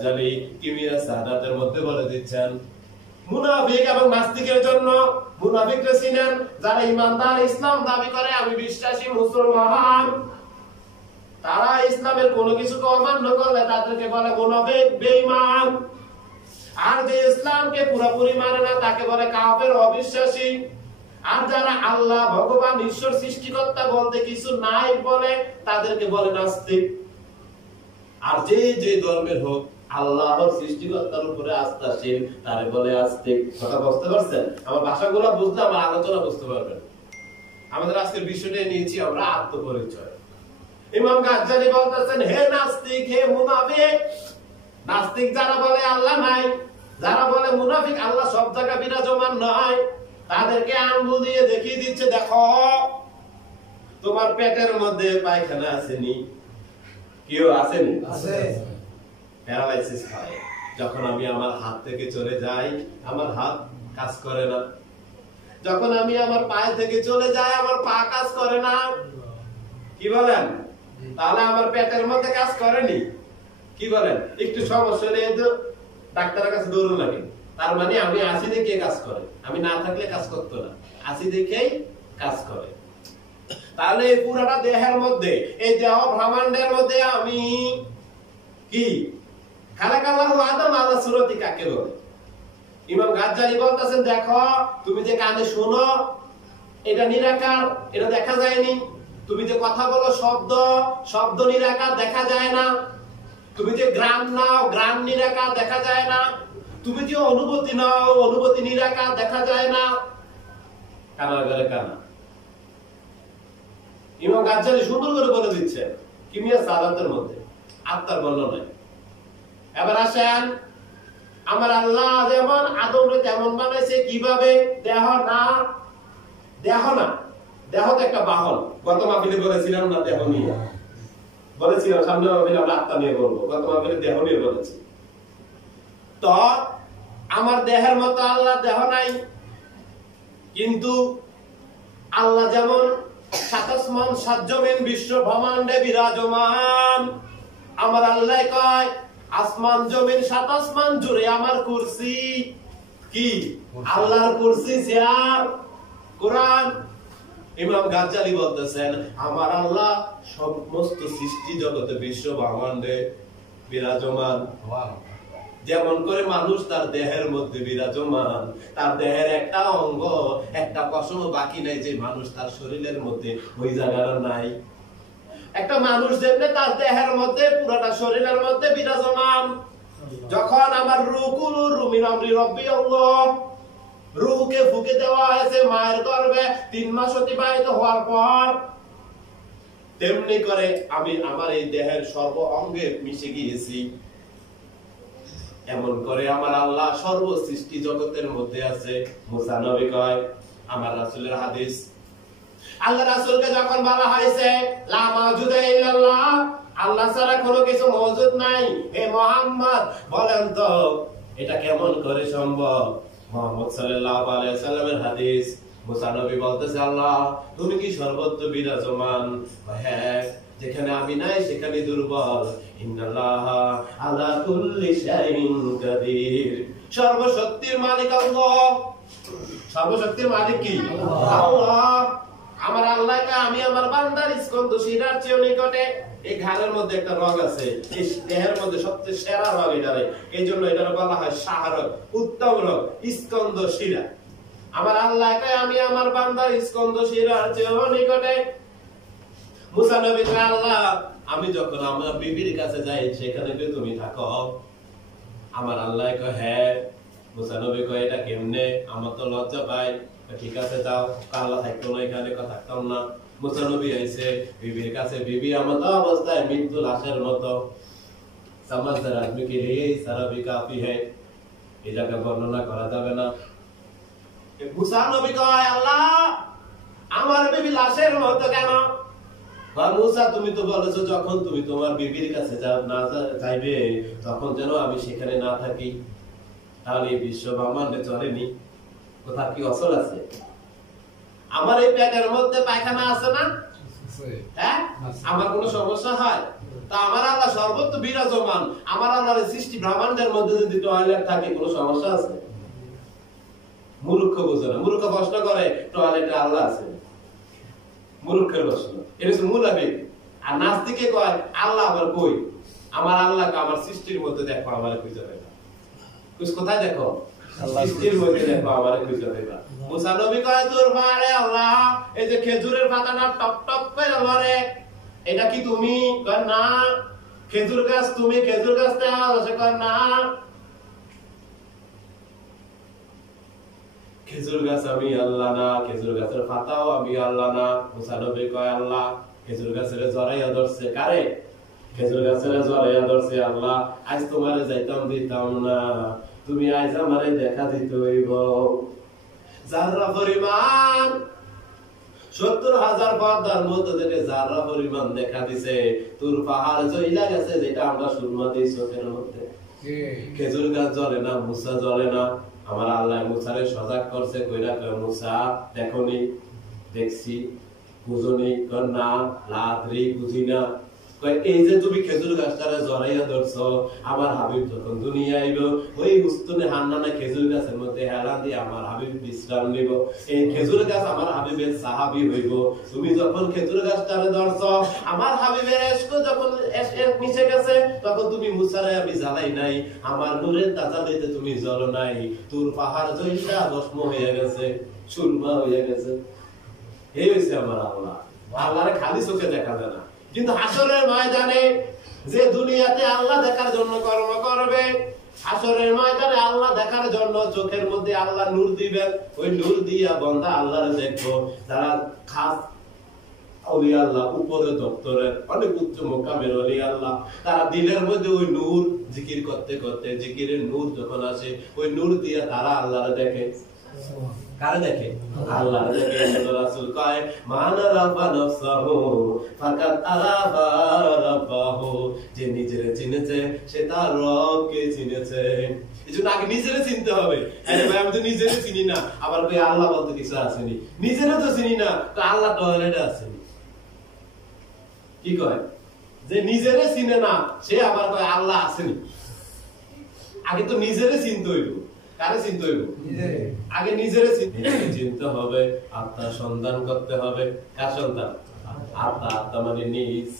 গাজ্জালি কিমিয়া সাদাতের মধ্যে বলে দিচ্ছেন মুনাফিক এবং নাস্তিকের জন্য মুনাফিকরা চিনেন যারা ইমানদার ইসলাম দাবি করে আমি বিশ্বাসী মুসলমান, তারা ইসলামের কোনো কিছুকে অমান্য করলে তাদেরকে বলে মুনাফিক বেঈমান। আর যে ইসলামকে পুরোপুরি মানে না তাকে বলে কাফের অবিশ্বাসী। আর যারা আল্লাহ ভগবান ঈশ্বর সৃষ্টিকর্তা বলতে কিছু নাই বলে তাদেরকে বলে নাস্তিক। আর যে যে ধর্মের হোক আল্লাহর সৃষ্টিকর্তার উপরে আস্থাশীল তারে বলে আস্তিক। কথা বুঝতে পারছেন? আমার ভাষাগুলো বুঝলে আমার আলোচনা বুঝতে পারবেন। আমাদের আজকের বিষয়টা নিয়েছি আমরা আত্মপরিচয়। ইমাম গাজ্জালি বলতেছেন হে নাস্তিক হে মুনাফিক, নাস্তিক যারা বলে আল্লাহ নাই, যারা বলে মুনাফিক আল্লাহ সব জায়গায় বিরাজমান নয়, তাদেরকে আঙ্গুল দিয়ে দেখিয়ে দিচ্ছে দেখো তোমার পেটের মধ্যে পায়খানা আসেনি, কেউ আসেনি, আছে প্যারালাইসিস হয়। যখন আমি আমার হাত থেকে চলে যাই আমার হাত কাজ করে না, যখন আমি আমার পায়ে থেকে চলে যাই আমার পা কাজ করে না। কি বলেন? তাহলে আমার পেটের মধ্যে কাজ করেনি। কি বলেন? একটু সমস্যা হলে ডাক্তারের কাছে দৌড় লাগে, তার মানে আমি আছি দেখে কাজ করে, আমি না থাকলে কাজ করতো না, আছি দেখেই কাজ করে। তাহলে এই পুরাটা দেহের মধ্যে এই দেহ ব্রহ্মাণ্ডের মধ্যে আমি কি খালাকাল্লাহু আদম আলা সুরতি কাকে বলে? ইমাম গাজ্জালি বলতেছেন দেখো তুমি যে কানে শোনো এটা নিরাকার, এটা দেখা যায়নি। তুমি যে কথা বলো শব্দ, শব্দ নিরাকার, দেখা যায় না। তুমি যে গ্রাম নাও গ্রাম নিরাকার, দেখা যায় না। তুমি যে অনুভূতি নাও অনুভূতি নিরাকার, দেখা যায় না। কানার ঘরে কানা। ইমাম গাজ্জালি সুন্দর করে বলে দিচ্ছে কিমিয়া সাদাতের মধ্যে আত্মার বর্ণনায়। এবার আসেন আমার আল্লাহ যেমন আদমরে তেমন বানাইছে কিভাবে? দেহ না, দেহ না, দেহ তো একটা বাহন। গত মাহফিলে বলেছিলাম না দেহ নিয়ে বলেছিলাম, সামনে মাহফিলে আমরা আত্মা নিয়ে বলবো, গত মাহফিলে দেহ নিয়ে বলেছি। তো আমার দেহের মতো আল্লাহ দেহ নাই, কিন্তু আল্লাহ যেমন সাত আসমান সাত জমিন বিশ্ব ব্রহ্মাণ্ডে বিরাজমান, আমার আল্লাহ কয় আসমান জমিন সাত আসমান জুড়ে আমার কুরসি। কি? আল্লাহর কুরসি চেয়ার কোরআন। ইমাম গাজ্জালি বলতেছেন আমার আল্লাহ সমস্ত সৃষ্টি জগতে বিশ্ব ব্রহ্মাণ্ডে বিরাজমান। যেমন করে মানুষ তার দেহের মধ্যে বিরাজমান, তার দেহের একটা অঙ্গ একটা পশম বাকি নাই যে মানুষ তার শরীরের মধ্যে ওই জায়গাটা নাই। একটা মানুষ যেমনি তার দেহের মধ্যে পুরোটা শরীরের মধ্যে বিরাজমান। যখন আমার রুকুলু রুমিন আমরি রব্বি আল্লাহ, রুহকে ফুঁকে দেওয়া হয়েছে মায়ের গর্ভে 3 মাস অতিবাহিত হওয়ার পর, তেমনি করে আমি আমার এই দেহের সর্ব অঙ্গে মিশে গিয়েছি। এমন করে আমার আল্লাহ সর্ব সৃষ্টি জগতের মধ্যে আছে। মুসা নবী কয় আমার রাসূলের হাদিস, আল্লাহ রাসূলকে যখন বলা হয়েছে লা মাওজুদা ইল্লাল্লাহ, আল্লাহ ছাড়া কোনো কিছু মওজুদ নাই, হে মুহাম্মদ বলেন তো এটা কেমন করে সম্ভব? মুহাম্মদ সাল্লাল্লাহু আলাইহি ওয়াসাল্লামের হাদিস। মুসা নবী বলতেছে আল্লাহ তুমি কি সর্বত্র বিরাজমান? হ্যাঁ, যেখানে আমি নাই সেখানে দুর্বল। ইন্নাল্লাহা আলা কুল্লি শাইইন কাদির, সর্বশক্তির মালিক আল্লাহ। সর্বশক্তির মালিক কি? আল্লাহ। আমার আল্লাহকে আমি আমার বান্দার স্কন্দ শিরার চেয়ে নিকটে। এই ঘাড়ের মধ্যে একটা রগ আছে, এই দেহের মধ্যে সবচেয়ে সেরা রগ এটারে, এই জন্য এটারে বলা হয় শাহরগ, উত্তম রগ, স্কন্দ শিরা। আমার আল্লাহকে আমি আমার বান্দার স্কন্দ শিরার চেয়ে নিকটে। মুসা নবী কয় আল্লাহ আমি যখন আমার বিবির কাছে যাই সেখানে কি তুমি থাকো? আমার আল্লাহ কয় হ্যাঁ। মুসা নবী কয় এটা কেমনে? আমার তো লজ্জা পাই। ঠিক আছে যাও। আল্লাহ থাকতো না এখানে, থাকতাম না। মুসা নবী আইছে বিবির কাছে, বিবি আমত অবস্থায় মৃত্যু লাশের মতো। সমঝদার আদমি কে লিয়ে সারা ভি কাফি হ্যায়, এই জায়গা বর্ণনা করা যাবে না। মুসা নবী কয় আল্লাহ আমার বিবি লাশের মতো কেন? মুসা তুমি তো বলেছো যখন তুমি তোমার বিবির কাছে যাইবে তখন যেন আমি সেখানে না থাকি। তাহলে এই বিশ্ব ব্রহ্মাণ্ডে চলেনি, কোথাও কি অচল আছে? আমার এই পেটের মধ্যে পায়খানা আছে না? হ্যাঁ, আমার কোনো সমস্যা হয়? তা আমার আল্লাহ সর্বত্র বিরাজমান, আমার আল্লাহর সৃষ্টি ব্রহ্মাণ্ডের মধ্যে যদি টয়লেট থাকে কোনো সমস্যা আছে? মূর্খ বোঝে না, মূর্খ প্রশ্ন করে টয়লেটে আল্লাহ আছে, মূর্খের প্রশ্ন। এটা হচ্ছে মুনাফিক। আর নাস্তিকে কয় আল্লাহ আবার কই? আমার আল্লাহকে আমার সৃষ্টির মধ্যে দেখো, আমার খুঁজে পাইবা। কোথায় দেখো? সৃষ্টির মধ্যে দেখো, আমার খুঁজে পাইবা। মুসা নবী কয় তোর পারে আল্লাহ, এই যে খেজুরের পাতাটা টপ টপ করে লড়ে, এটা কি তুমি? কয় না। খেজুর গাছ তুমি? খেজুর গাছটা আছে? কয় না। খেজুর গাছ আমি আল্লাহ না, খেজুর গাছের পাতাও আমি আল্লাহ না। মুসা নবী কয় আল্লাহ খেজুর গাছের জড়াইয়া ধরছে। কারে? খেজুর গাছের জড়াইয়া ধরছে আল্লাহ। আজ তোমারে যাইতাম দিতাম না, তুমি আজ আমারে দেখা দিতে হইব। জাররা পরিমাণ 70,000 পর্দার মধ্যে থেকে জাররা পরিমাণ দেখা দিছে। তোর পাহাড় জ্বলা গেছে, যেটা আমরা সুরমা দিই চোখের মধ্যে। খেজুর গাছ জ্বলে না, মুসা জ্বলে না। আমার আল্লাহ মুসারে সজাগ করছে, কইরা কয় মুসা দেখোনি? দেখছি। বুঝনি? না লাদ্রি বুঝি না। কয় এই যে তুমি খেজুর গাছটারে জড়াইয়া ধরছো, আমার হাবিব যখন দুনিয়া আইব, ওই উস্তুনে হান্নানে খেজুর গাছের মধ্যে হেলান দিয়ে আমার হাবিব বিশ্রাম নিব। এই খেজুর গাছ আমার হাবিবের সাহাবী হইব। তুমি যখন খেজুর গাছটারে ধরছো, আমার হাবিবের ইশক যখন মিশে গেছে, তখন তুমি মুসারে আমি জ্বালাই নাই, আমার নূরের তাজালিতে তুমি জ্বলো নাই। তোর পাহাড় জইলা ভস্ম হয়ে গেছে, সুরমা হয়ে গেছে। এই হইছে আমার আল্লাহ। আল্লাহরে খালি চোখে দেখা যায় না, কিন্তু হাসরের ময়দানে যে দুনিয়াতে আল্লাহ দেখার জন্য কর্ম করবে, হাসরের ময়দানে আল্লাহ দেখার জন্য চোখের মধ্যে আল্লাহ নূর দিবেন। ওই নূর দিয়া বান্দা আল্লাহরে দেখবো। যারা খাস ওলি আল্লাহ, উপরে দপ্তরের অনেক উচ্চ মোকামের ওলি আল্লাহ, তারা দিলের মধ্যে ওই নূর জিকির করতে করতে, জিকিরের নূর যখন আসে, ওই নূর দিয়া তারা আল্লাহরে দেখে। কারে দেখে? আল্লাহ দেখে। রাসূল কয় মান রাফা নফসাহু ফাকাত আরাফা রাব্বাহু, যে নিজেরে চিনেছে সে তার রবকে চিনেছে। এজন্য আগে নিজেরে চিনতে হবে। আরে ভাই আমি তো নিজেরে চিনি না, আবার কই আল্লাহ বলতে কিছু আসেনি। নিজেরে তো চিনি না, তো আল্লাহ টয়লেটে আসেনি। কি কয়? যে নিজেরে চিনে না সে আবার কয় আল্লাহ আসেনি। আগে তো নিজেরে চিনতে হইব। কারে চিনতে হইব? আগে নিজেরে চিনতে হবে, আত্মার সন্ধান করতে হবে। কার সন্ধান? আত্মা। আত্মা মানে নিজ।